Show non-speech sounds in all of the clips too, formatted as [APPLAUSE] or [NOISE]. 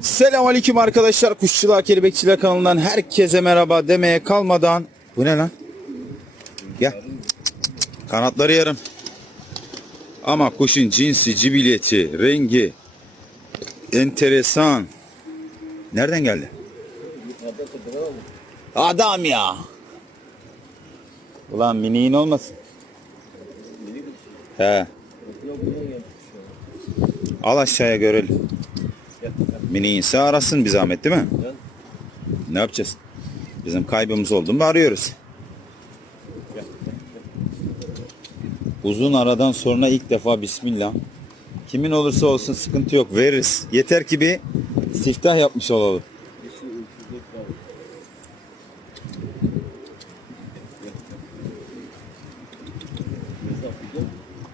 Selamünaleyküm arkadaşlar. Kuşçuluğa Kelebekçiler kanalından herkese merhaba demeye kalmadan. Bu ne lan? Gel. Kanatları yarım. Ama kuşun cinsi, cibiliyeti, rengi enteresan. Nereden geldi? Adam ya. Ulan miniğin olmasın. He. Al aşağıya görelim. Mini inse arasın bir zahmet değil mi? Ne yapacağız? Bizim kaybımız oldu mu arıyoruz. Uzun aradan sonra ilk defa bismillah. Kimin olursa olsun sıkıntı yok veririz. Yeter ki bir siftah yapmış olalım.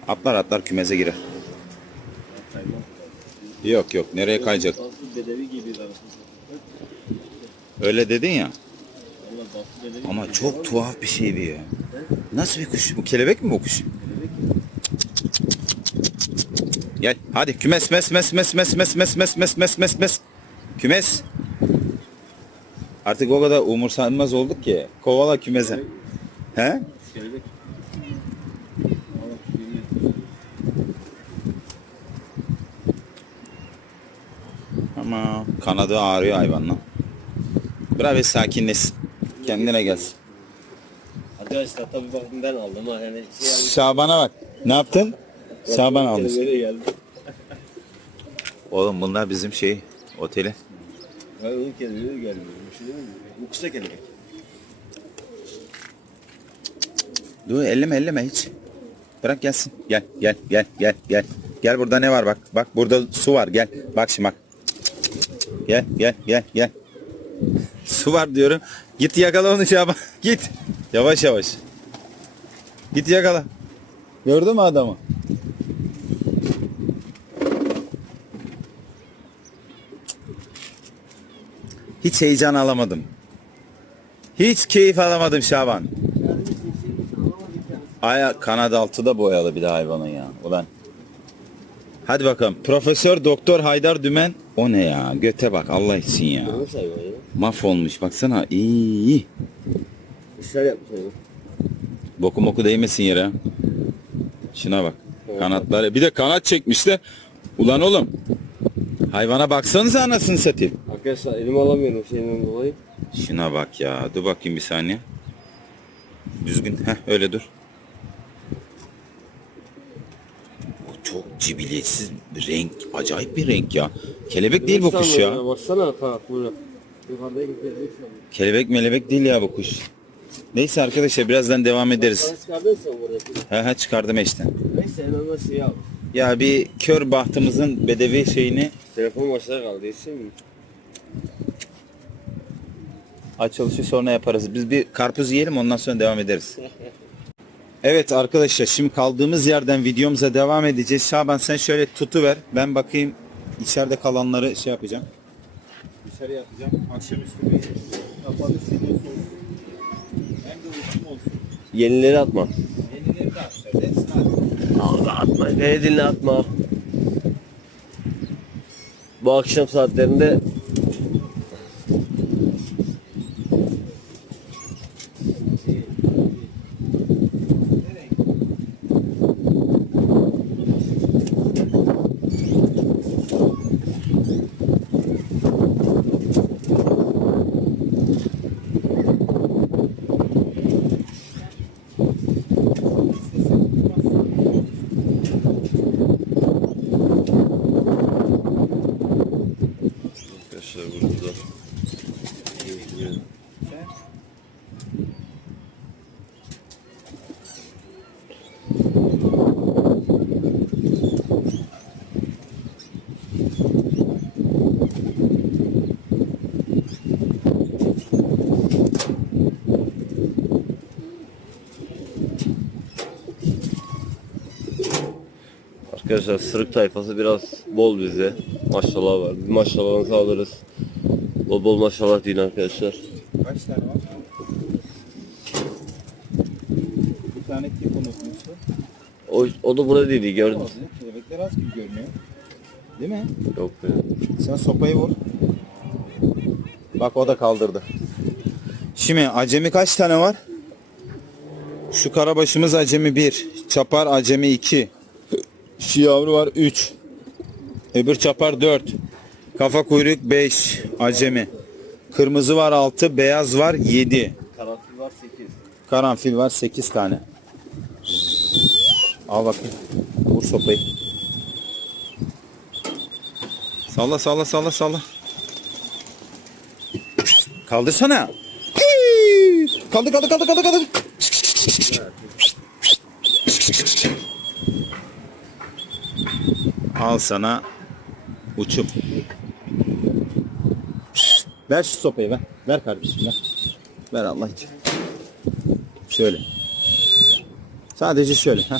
Atlar atlar kümeze girer. Yok yok nereye kayacak? Bedevi gibi Öyle dedin ya. Ama çok tuhaf bir şey bu ya. Nasıl bir kuş? Bu kelebek mi bu kuş? Gel hadi kümes mes mes mes mes mes mes mes mes mes mes mes kümes. Artık o kadar umursanmaz olduk ki. Kovala kümese. He? Kelebek. Ama kanadı ağrıyor hayvanla. Bırak bir sakinleşsin. Kendine gelsin. Arkadaşlar tabii bakın ben aldım ha. Yani şey Şaban'a bak. Ne yaptın? Şaban geldi. Oğlum bunlar bizim şey oteli. Ben onun kelebeğe geldi. Bir şey değil mi? Bu kısa kelebek. Dur elleme elleme hiç. Bırak gelsin. Gel gel gel gel gel. Gel burada ne var bak. Bak burada su var gel. Bak şimdi bak. Gel gel gel gel. Su var diyorum. Git yakala onu Şaban. [LAUGHS] Git. Yavaş yavaş. Git yakala. Gördün mü adamı? Hiç heyecan alamadım. Hiç keyif alamadım Şaban. Aya kanat altı da boyalı bir de hayvanın ya. Ulan. Hadi bakalım. Profesör Doktor Haydar Dümen. O ne ya? Göte bak Allah için ya. Kırmış hayvan ya. Mahvolmuş baksana. İyi. İşler yapmış hayvan. Boku moku değmesin yere. Şuna bak. Kanatları. Bir de kanat çekmiş de. Ulan oğlum. Hayvana baksanıza anasını satayım. Arkadaşlar elimi alamıyorum şeyinden dolayı. Şuna bak ya. Dur bakayım bir saniye. Düzgün. Heh öyle dur. Bu çok cibiliyetsiz bir renk. Acayip bir renk ya. Kelebek değil bu kuş ya. Baksana. Yukarıdaki kelebek melebek değil ya bu kuş. Neyse arkadaşlar birazdan devam ederiz. He he çıkardım eşten. Neyse hemen şey. Ya bir kör bahtımızın bedevi şeyini Telefon başına kaldı. İsim mi? açılışı sonra yaparız. Biz bir karpuz yiyelim ondan sonra devam ederiz. [LAUGHS] Evet arkadaşlar şimdi kaldığımız yerden videomuza devam edeceğiz. Şaban sen şöyle tutuver. Ben bakayım içeride kalanları şey yapacağım. Dışarı yapacağım. Akşamüstü bir kapalı stüdyosu olsun. Hem de uykum olsun. Yenileri atma. Yenileri de atacağız. Hepsini atacağız. Abi atma. Beni dinle atma. Bu akşam saatlerinde Arkadaşlar burada Arkadaşlar sırık tayfası biraz bol bize. Maşallah var. Bir maşallahınızı alırız. Bol bol maşallah deyin arkadaşlar. Kaç tane var? Bir tane kim unutmuştu? O, o da burada değildi gördüm. Kelebekler az gibi görünüyor. Değil mi? Yok be. Sen sopayı vur. Bak o da kaldırdı. Şimdi acemi kaç tane var? Şu karabaşımız acemi 1. Çapar acemi 2. Şu yavru var 3. Öbür çapar 4. Kafa kuyruk 5. Acemi. Kırmızı var 6. Beyaz var 7. Karanfil var 8. Karanfil var 8 tane. Al bakayım. Vur sopayı. Salla salla salla salla. Kaldırsana. Kaldır kaldır kaldır kaldır kaldır. Al sana uçum. Ver şu sopayı ver. Ver kardeşim ver. Ver Allah için. Şöyle. Sadece şöyle. ha.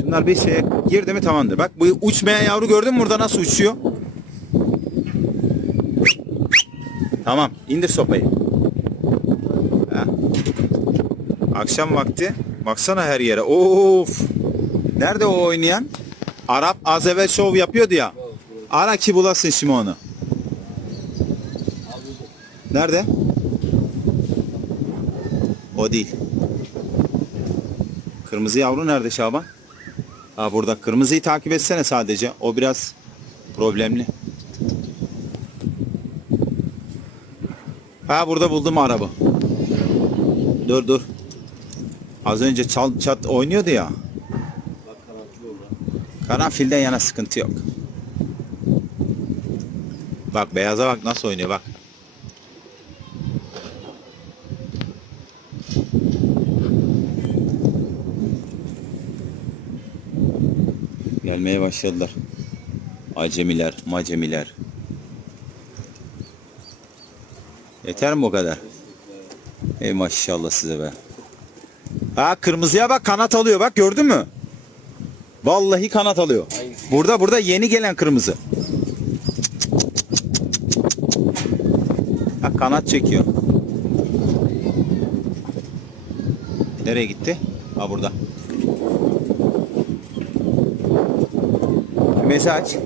Şunlar bir şeye girdi mi tamamdır. Bak bu uçmayan yavru gördün mü burada nasıl uçuyor? Tamam. indir sopayı. Ha. Akşam vakti baksana her yere. Of. Nerede o oynayan? Arap az evvel şov yapıyordu ya. Ara ki bulasın şimdi onu. Nerede? O değil. Kırmızı yavru nerede Şaban? Ha burada. Kırmızıyı takip etsene sadece. O biraz problemli. Ha burada buldum araba. Dur dur. Az önce çal çat oynuyordu ya. Karanfilden yana sıkıntı yok. Bak beyaza bak nasıl oynuyor bak. Gelmeye başladılar. Acemiler, macemiler. Yeter mi o kadar? Ey maşallah size be. Ha kırmızıya bak kanat alıyor bak gördün mü? Vallahi kanat alıyor. Burada burada yeni gelen kırmızı. Ha kanat çekiyor. Nereye gitti? Ha burada. Kümesi aç.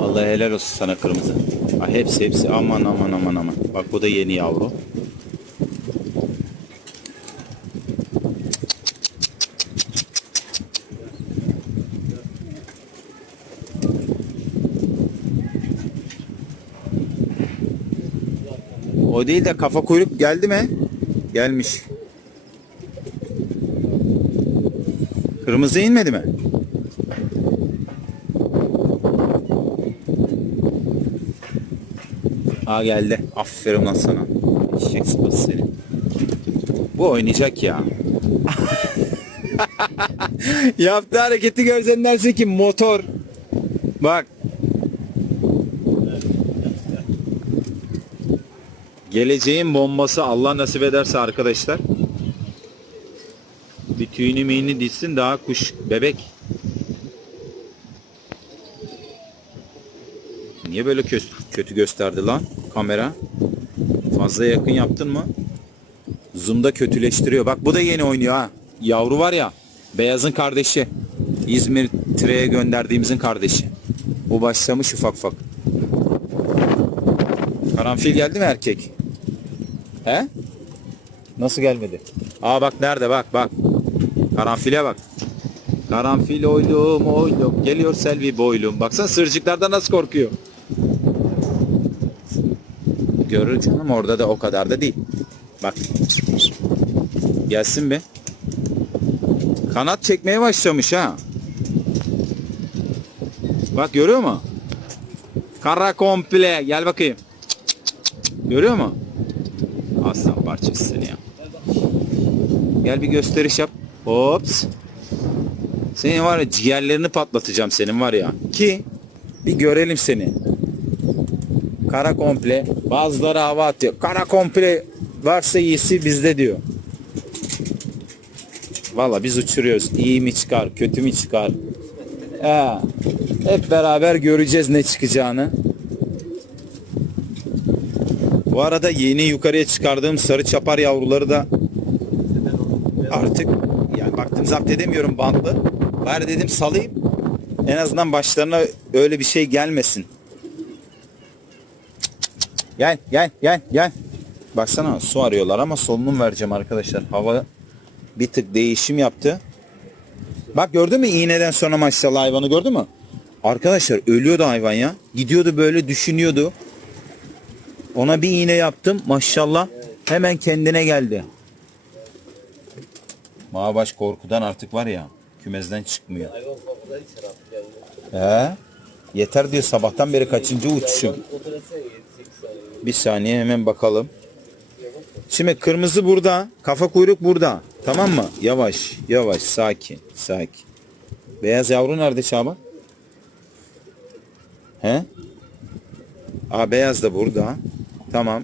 Allah helal olsun sana kırmızı. Ha, hepsi hepsi aman aman aman aman. Bak bu da yeni yavru. O değil de kafa kuyruk geldi mi? Gelmiş. Kırmızı inmedi mi? Aa geldi. Aferin lan sana. Eşek seni. Bu oynayacak ya. [LAUGHS] Yaptığı hareketi görsen ki motor. Bak. Geleceğin bombası Allah nasip ederse arkadaşlar. Bir tüyünü miyini dizsin daha kuş bebek. Niye böyle kötü gösterdi lan kamera? Fazla yakın yaptın mı? Zoom'da kötüleştiriyor. Bak bu da yeni oynuyor ha. Yavru var ya. Beyazın kardeşi. İzmir Tire'ye gönderdiğimizin kardeşi. Bu başlamış ufak ufak. Karanfil geldi mi erkek? He? Nasıl gelmedi? Aa bak nerede bak bak. Karanfile bak. Karanfil oylum oylum. Geliyor Selvi boylum. Baksana sırcıklardan nasıl korkuyor. Görür canım orada da o kadar da değil. Bak. Gelsin be. Kanat çekmeye başlamış ha. Bak görüyor mu? Kara komple. Gel bakayım. Görüyor mu? Aslan parçası seni ya. Gel bir gösteriş yap. Hops. Senin var ya ciğerlerini patlatacağım senin var ya. Ki bir görelim seni. Kara komple. Bazıları hava atıyor. Kara komple varsa iyisi bizde diyor. Valla biz uçuruyoruz. İyi mi çıkar, kötü mü çıkar? Ha, hep beraber göreceğiz ne çıkacağını. Bu arada yeni yukarıya çıkardığım sarı çapar yavruları da artık yani baktım zapt edemiyorum bantlı. Bari dedim salayım. En azından başlarına öyle bir şey gelmesin. Gel gel gel gel. Baksana su arıyorlar ama solunum vereceğim arkadaşlar. Hava bir tık değişim yaptı. Bak gördün mü iğneden sonra maşallah hayvanı gördün mü? Arkadaşlar ölüyordu hayvan ya. Gidiyordu böyle düşünüyordu. Ona bir iğne yaptım maşallah hemen kendine geldi. Mağabaş korkudan artık var ya kümezden çıkmıyor. He? Yeter diyor sabahtan beri kaçıncı uçuşum. Kontrol etsene 7-8 saniye. Bir saniye hemen bakalım. Şimdi kırmızı burada, kafa kuyruk burada. Tamam mı? Yavaş, yavaş, sakin, sakin. Beyaz yavru nerede Şaban? He? Aa beyaz da burada. Tamam.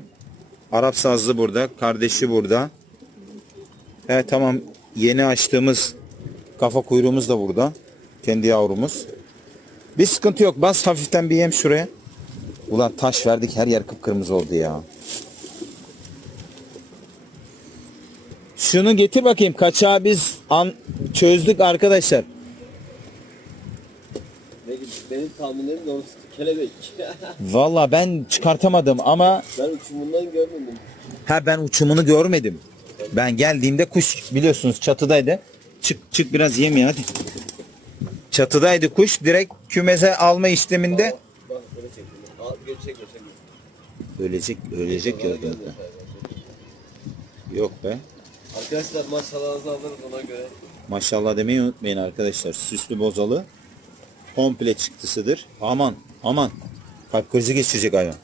Arap sazlı burada, kardeşi burada. He tamam. Yeni açtığımız kafa kuyruğumuz da burada. Kendi yavrumuz. Bir sıkıntı yok. Bas hafiften bir yem şuraya. Ulan taş verdik her yer kıpkırmızı oldu ya. Şunu getir bakayım. Kaçağı biz an çözdük arkadaşlar. Benim tahminlerim doğrusu kelebek. [LAUGHS] Valla ben çıkartamadım ama ben uçumundan görmedim. ha ben uçumunu görmedim. Ben geldiğimde kuş biliyorsunuz çatıdaydı. Çık çık biraz yem ya hadi. Çatıdaydı kuş direkt kümese alma işleminde Bak böyle çekiyor. Al göçek göçek. ölecek ölecek ya zaten. Yok be. Arkadaşlar maşallahınızı alırız ona göre. Maşallah demeyi unutmayın arkadaşlar. Süslü bozalı komple çıktısıdır. Aman aman. Kalp krizi geçirecek hayvan.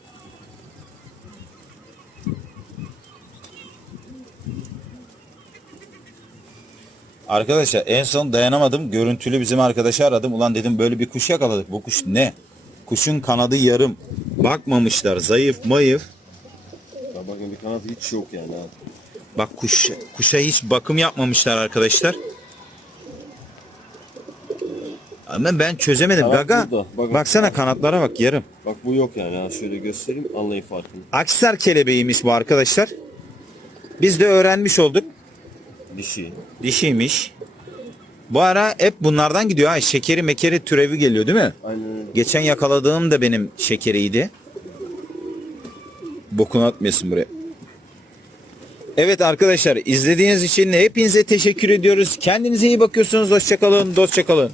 Arkadaşlar en son dayanamadım. Görüntülü bizim arkadaşı aradım. Ulan dedim böyle bir kuş yakaladık. Bu kuş ne? Kuşun kanadı yarım. Bakmamışlar. Zayıf mayıf. Ya bakın bir kanat hiç yok yani. Bak kuş, kuşa hiç bakım yapmamışlar arkadaşlar. Ama ben çözemedim. Kanat Gaga burada, bakın. baksana kanatlara bak yarım. Bak bu yok yani ha. Şöyle göstereyim anlayın farkını. Aksar kelebeğiymiş bu arkadaşlar. Biz de öğrenmiş olduk. Dişi. Dişiymiş. Bu ara hep bunlardan gidiyor. Ha, şekeri mekeri türevi geliyor değil mi? Aynen öyle. Geçen yakaladığım da benim şekeriydi. Bokunu atmıyorsun buraya. Evet arkadaşlar izlediğiniz için hepinize teşekkür ediyoruz. Kendinize iyi bakıyorsunuz. Hoşçakalın. Dostçakalın.